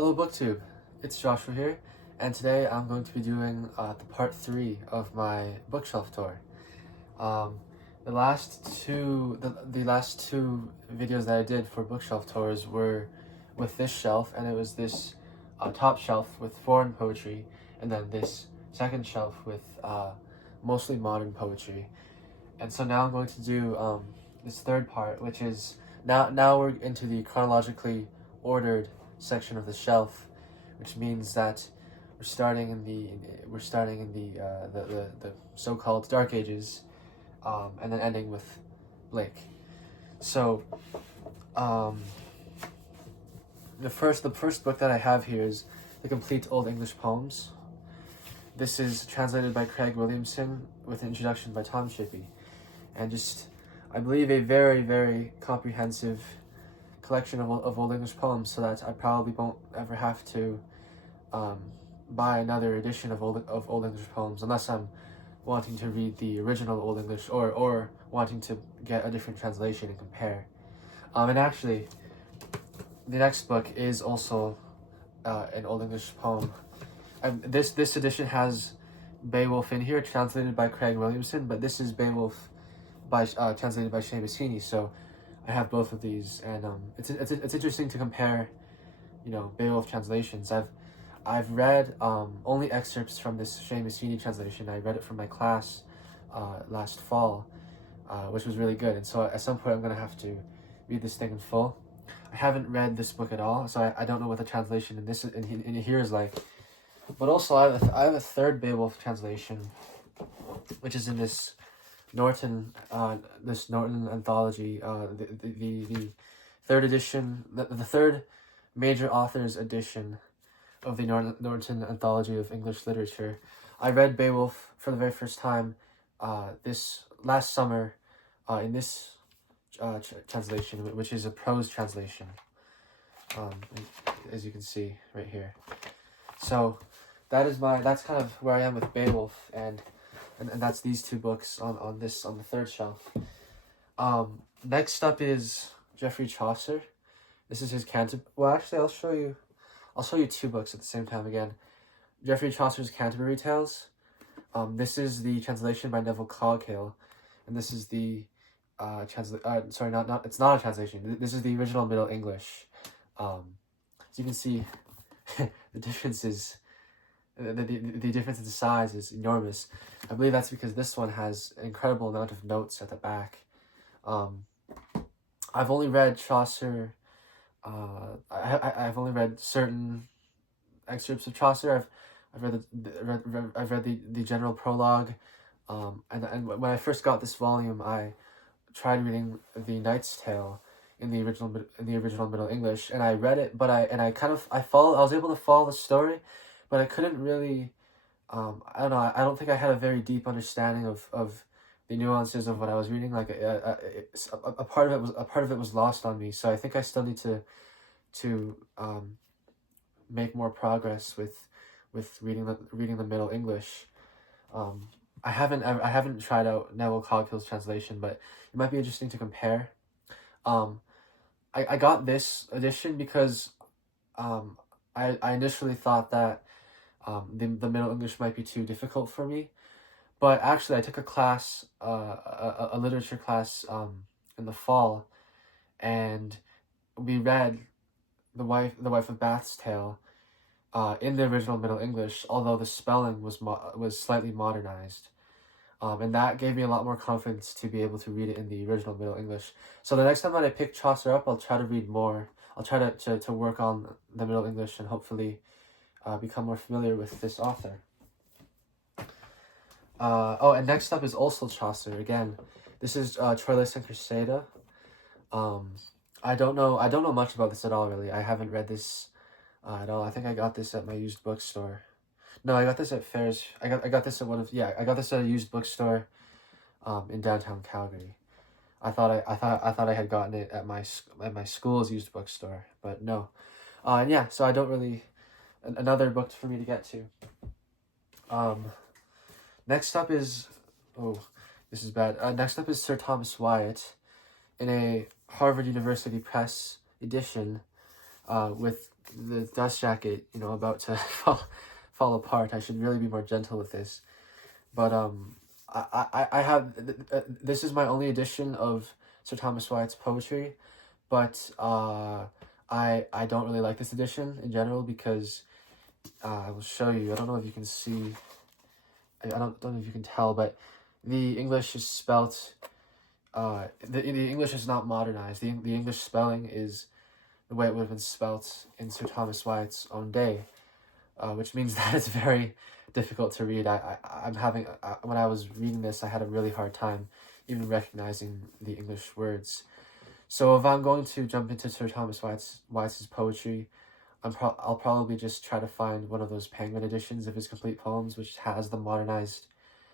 Hello BookTube, it's Joshua here, and today I'm going to be doing the part 3 of my bookshelf tour. The last two videos that I did for bookshelf tours were with this shelf, and it was this top shelf with foreign poetry, and then this second shelf with mostly modern poetry. And so now I'm going to do this third part, which is now we're into the chronologically ordered section of the shelf, which means that we're starting in the so-called Dark Ages, and then ending with Blake. So the first book that I have here is The Complete Old English Poems. This is translated by Craig Williamson with an introduction by Tom Shippey, and just, I believe, a very, very comprehensive collection of Old English poems, so that I probably won't ever have to buy another edition of Old English poems, unless I'm wanting to read the original Old English, or wanting to get a different translation and compare. And actually, the next book is also an Old English poem. And this edition has Beowulf in here, translated by Craig Williamson, but this is Beowulf translated by Seamus Heaney. So I have both of these, and it's interesting to compare, Beowulf translations. I've read only excerpts from this Seamus Heaney translation. I read it from my class last fall, which was really good. And so at some point I'm gonna have to read this thing in full. I haven't read this book at all, so I don't know what the translation in here is like. But also I have a third Beowulf translation, which is in this Norton anthology, the third edition, the third major author's edition of the Norton Anthology of English Literature. I read Beowulf for the very first time this last summer in this translation, which is a prose translation, as you can see right here. So that's kind of where I am with Beowulf, and that's these two books on the third shelf. Next up is Geoffrey Chaucer. This is his Well, actually, I'll show you two books at the same time again. Geoffrey Chaucer's Canterbury Tales. This is the translation by Neville Coghill, and this is the it's not a translation. This is the original Middle English. As you can see, the difference is. The difference in size is enormous. I believe that's because this one has an incredible amount of notes at the back. I've only read Chaucer. I've only read certain excerpts of Chaucer. I've read the general prologue. And when I first got this volume, I tried reading the Knight's Tale in the original Middle English, and I read it, but I was able to follow the story. But I couldn't really, I don't know, I don't think I had a very deep understanding of the nuances of what I was reading. Like, a part of it was lost on me. So I think I still need to make more progress with reading the Middle English. I haven't tried out Neville Coghill's translation, but it might be interesting to compare. I got this edition because I initially thought that the Middle English might be too difficult for me, but actually I took a class, a literature class, in the fall, and we read the wife of Bath's Tale in the original Middle English, although the spelling was slightly modernized, and that gave me a lot more confidence to be able to read it in the original Middle English. So the next time that I pick Chaucer up, I'll try to read more. I'll try to work on the Middle English and hopefully become more familiar with this author. And next up is also Chaucer again. This is Troilus and Cressida. I don't know much about this at all, really. I haven't read this at all. I think I got this at my used bookstore. No, I got this at fairs. I got this at I got this at a used bookstore in downtown Calgary. I thought I had gotten it at my school's used bookstore, but no. So I don't really. Another book for me to get to. Next up is, this is bad. Next up is Sir Thomas Wyatt, in a Harvard University Press edition. with the dust jacket, you know, about to fall apart. I should really be more gentle with this. But I have this is my only edition of Sir Thomas Wyatt's poetry, but I don't really like this edition in general because I will show you. I don't know if you can see. I don't know if you can tell, but the English is spelt. The English is not modernized. The English spelling is the way it would have been spelt in Sir Thomas Wyatt's own day, which means that it's very difficult to read. I'm having when I was reading this, I had a really hard time even recognizing the English words. So if I'm going to jump into Sir Thomas Wyatt's poetry, I'll probably just try to find one of those Penguin editions of his complete poems, which has the modernized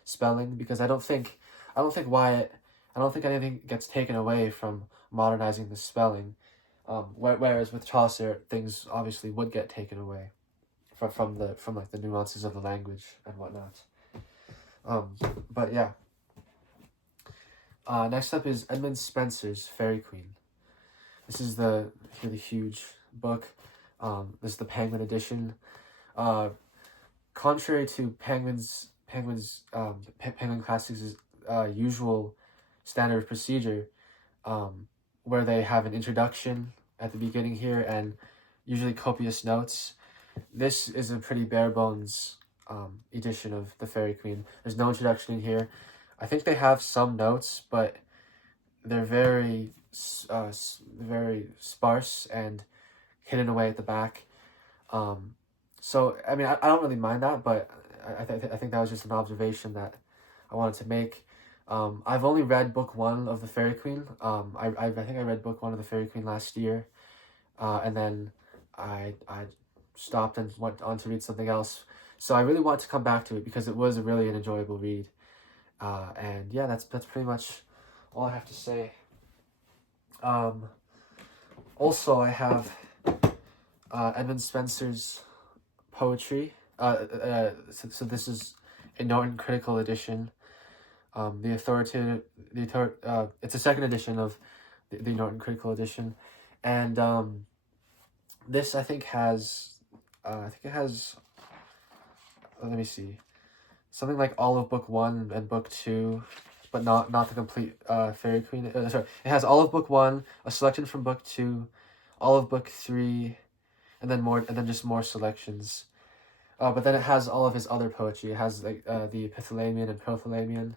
spelling, because I don't think anything gets taken away from modernizing the spelling. Whereas with Chaucer, things obviously would get taken away from like the nuances of the language and whatnot. But yeah. Next up is Edmund Spenser's Fairy Queen. This is the huge book. This is the Penguin edition. Contrary to Penguin Classics' usual standard procedure, where they have an introduction at the beginning here and usually copious notes, this is a pretty bare bones edition of the Fairy Queen. There's no introduction in here. I think they have some notes, but they're very sparse and hidden away at the back. So I mean, I don't really mind that, but I think that was just an observation that I wanted to make. I've only read book 1 of the Fairy Queen. I think I read book 1 of the Fairy Queen last year, and then I stopped and went on to read something else. So I really want to come back to it because it was really an enjoyable read. And yeah, that's pretty much all I have to say. Also, I have Edmund Spenser's poetry. So this is a Norton Critical edition. It's a second edition of the Norton Critical edition, and this I think it has. Let me see, something like all of book 1 and book 2, but not the complete Fairy Queen. Sorry, it has all of book 1, a selection from book 2, all of book 3, and then just more selections. But then it has all of his other poetry. It has like the Epithalamion and Prothalamion,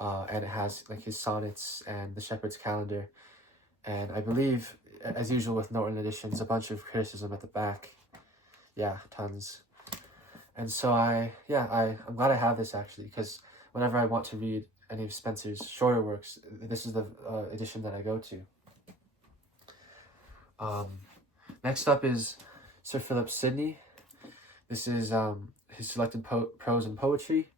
and it has like his sonnets and the Shepherd's Calendar, and I believe, as usual with Norton editions, a bunch of criticism at the back. Yeah, tons. And so I'm glad I have this actually, because whenever I want to read any of Spenser's shorter works, this is the edition that I go to. Next up is Sir Philip Sidney. This is his selected prose and poetry.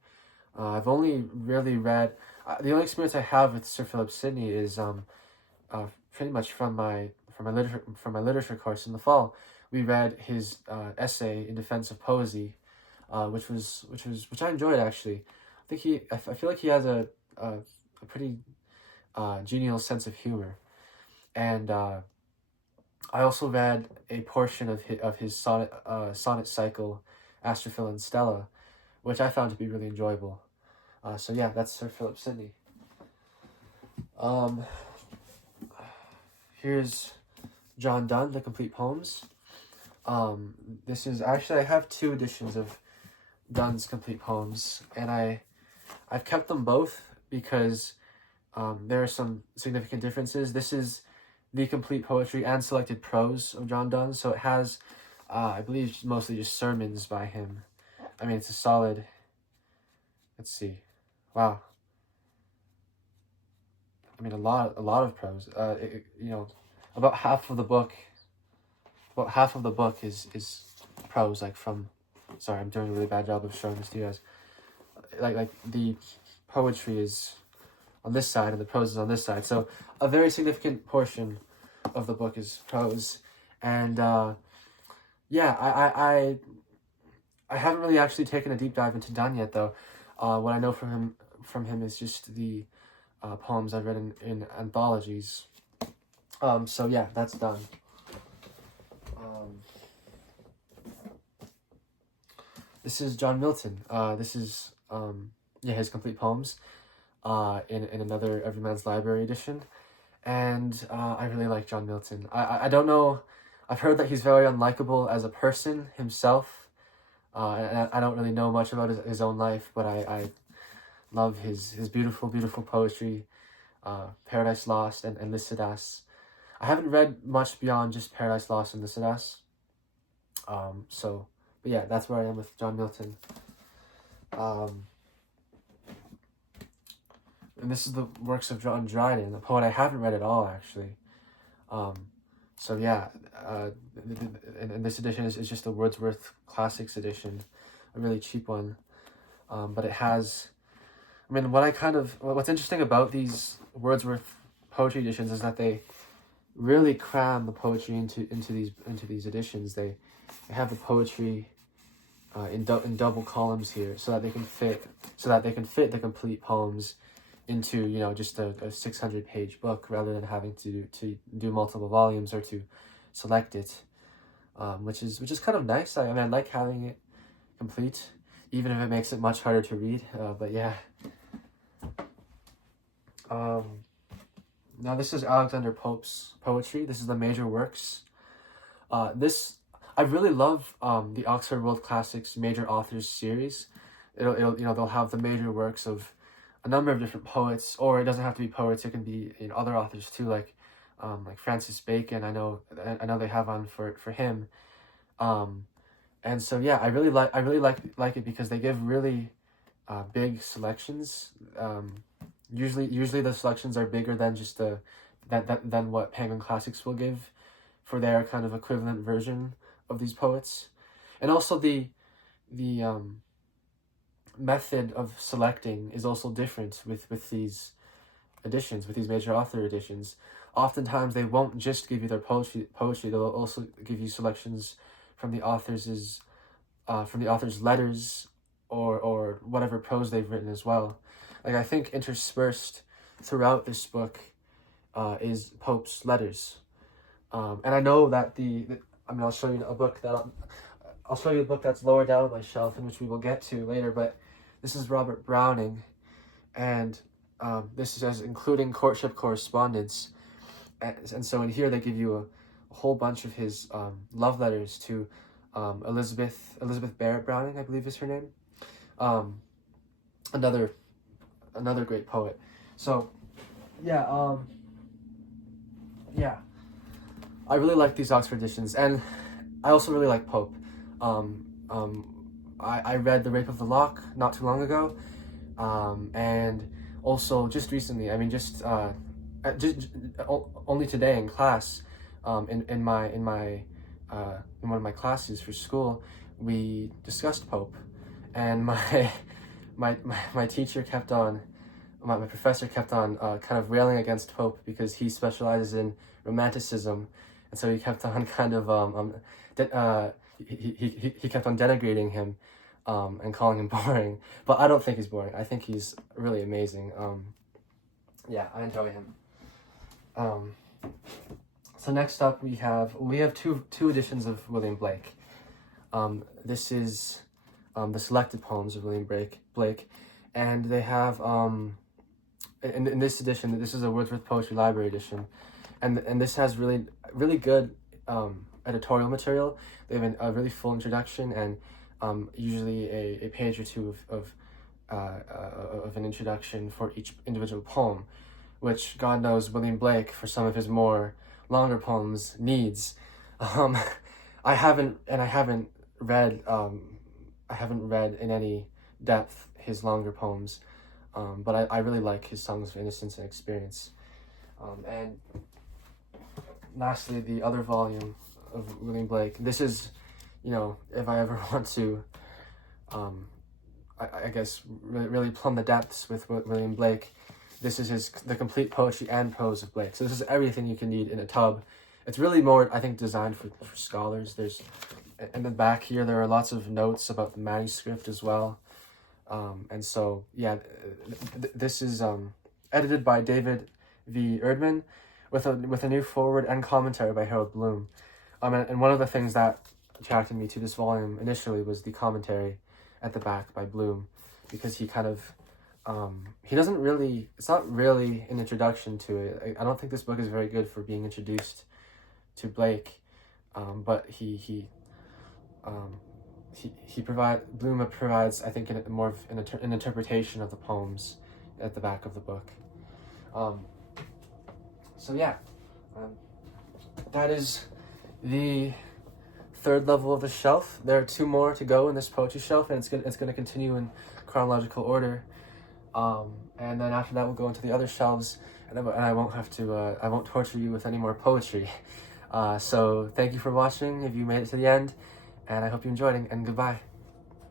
I've only really read the only experience I have with Sir Philip Sidney is pretty much from my literature course in the fall. We read his essay in defense of poesy, which I enjoyed actually. I feel like he has a pretty genial sense of humor, and I also read a portion of his sonnet cycle, Astrophil and Stella, which I found to be really enjoyable. So yeah, that's Sir Philip Sidney. Here's John Donne, The Complete Poems. This is actually, I have 2 editions of Donne's complete poems, and I've kept them both because there are some significant differences. This is the complete poetry and selected prose of John Donne, so it has, I believe, mostly just sermons by him. I mean, it's a solid. Let's see, wow. I mean, a lot of prose. About half of the book is prose, like from. Sorry, I'm doing a really bad job of showing this to you guys. Like the poetry is on this side and the prose is on this side. So a very significant portion of the book is prose, and I haven't really actually taken a deep dive into Donne yet, though. What I know from him is just the poems I've read in anthologies. So yeah, that's Donne. This is John Milton. This is his complete poems in another Everyman's Library edition. And I really like John Milton. I don't know, I've heard that he's very unlikable as a person himself. And I don't really know much about his own life, but I love his beautiful, beautiful poetry, Paradise Lost and Lycidas. I haven't read much beyond just Paradise Lost and Lycidas. But yeah, that's where I am with John Milton. And this is the works of John Dryden, a poet I haven't read at all, actually. So yeah, and this edition is just the Wordsworth Classics edition, a really cheap one. But it has, I mean, what's interesting about these Wordsworth poetry editions is that they really cram the poetry into these editions. They have the poetry in double columns here, so that they can fit the complete poems into, you know, just a 600-page book, rather than having to do multiple volumes or to select it, which is kind of nice. I mean, I like having it complete, even if it makes it much harder to read. But yeah. Now this is Alexander Pope's poetry. This is the Major Works. I really love the Oxford World Classics Major Authors series. It'll you know, they'll have the major works of a number of different poets, or it doesn't have to be poets. It can be, you know, other authors too, like Francis Bacon. I know they have one for him. And so yeah, I really like it because they give really big selections. Usually the selections are bigger than just than what Penguin Classics will give for their kind of equivalent version of these poets. And also the method of selecting is also different with these editions, with these major author editions. Oftentimes they won't just give you their poetry, they'll also give you selections from the author's letters or whatever prose they've written as well. Like, I think interspersed throughout this book is Pope's letters. And I know that I'll show you a book that's lower down on my shelf, in which we will get to later, but this is Robert Browning, and this is including courtship correspondence. And so in here they give you a whole bunch of his love letters to Elizabeth Barrett Browning, I believe is her name. Another great poet. So yeah, I really like these Oxford editions, and I also really like Pope. I read The Rape of the Lock not too long ago, and also just recently, I mean, just only today in class, in one of my classes for school, we discussed Pope, and my teacher kept on, my professor kept on kind of railing against Pope because he specializes in romanticism, and so he kept on kind of he kept on denigrating him and calling him boring. But I don't think he's boring. I think he's really amazing. Yeah, I enjoy him. So next up we have two editions of William Blake. This is the selected poems of William Blake, and they have in this edition, this is a Wordsworth Poetry Library edition, and this has really good editorial material. They have a really full introduction and usually a page or two of an introduction for each individual poem, which God knows William Blake, for some of his more longer poems, needs. I haven't read in any depth his longer poems, but I really like his Songs of Innocence and Experience. And lastly, the other volume of William Blake. This is, you know, if I ever want to, I guess, really plumb the depths with William Blake, this is the complete poetry and prose of Blake. So this is everything you can need in a tub. It's really more, I think, designed for scholars. There's, in the back here, there are lots of notes about the manuscript as well. And so, yeah, this is edited by David V. Erdman with a new foreword and commentary by Harold Bloom. And one of the things that attracted me to this volume initially was the commentary at the back by Bloom, because he kind of, he doesn't really, it's not really an introduction to it. I don't think this book is very good for being introduced to Blake, but Bloom provides, I think, more of an interpretation of the poems at the back of the book. So yeah, that is the third level of the shelf. There are 2 more to go in this poetry shelf, and it's gonna continue in chronological order. And then after that, we'll go into the other shelves, and I won't torture you with any more poetry. So thank you for watching if you made it to the end, and I hope you enjoyed it, and goodbye.